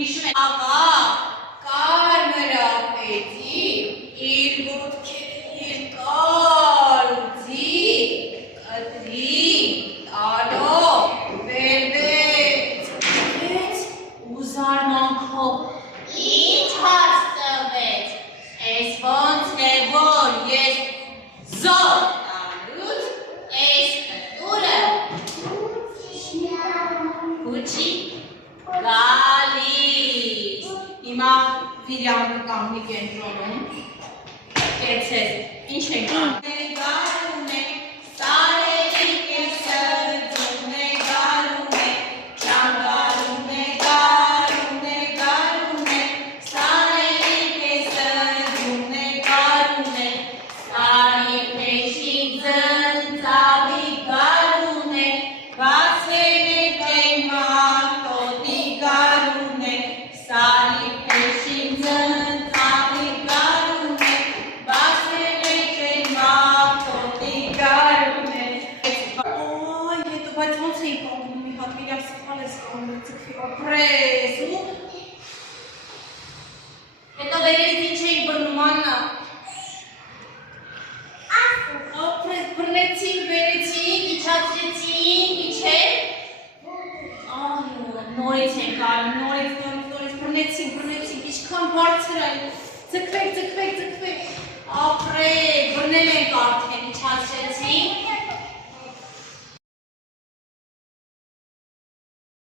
Հիշում եք աղա կարմրապետի իր ոտքերը երկար ու ձիգ կտրի տալով վերվեց ու զարմանքով ինչ հարց տվեց, էս ոնց է որ ես զոր տալուց էս կտուրը ուչի գալիս։ Հիմա վիրյամ կկանգնի կենտրոնում, կեցես, ինչ ենք գարուն է, սարերի կեսը ձուն է գարուն է, ճան գարուն է, գարուն է, գարուն է, սարերի կեսը ձուն է գարուն է, սարի պեշի ձնծավի գարուն է, բացել է կեման տոտի գարուն է, սարի պեշի ձնծավի գարուն է, բացել է կեման տոտի գարուն է։ Այ, հետո բայց ոնց էի կանգնում, մի հատ վիրյամ սխալ ես կանգնում, ծկվի ապրես ու հետո վերերից ինչ էինք բռնում Աննա։ Ապրես, բռնեցինք, վերեցինք, իջացրեցինք, իջեք։ Նորից ենք անում, նորից բռնեցինք, իչքան բարձր այլ, ձգվեք, ապրեք, բռնել ենք արդեն, իջացրեցինք,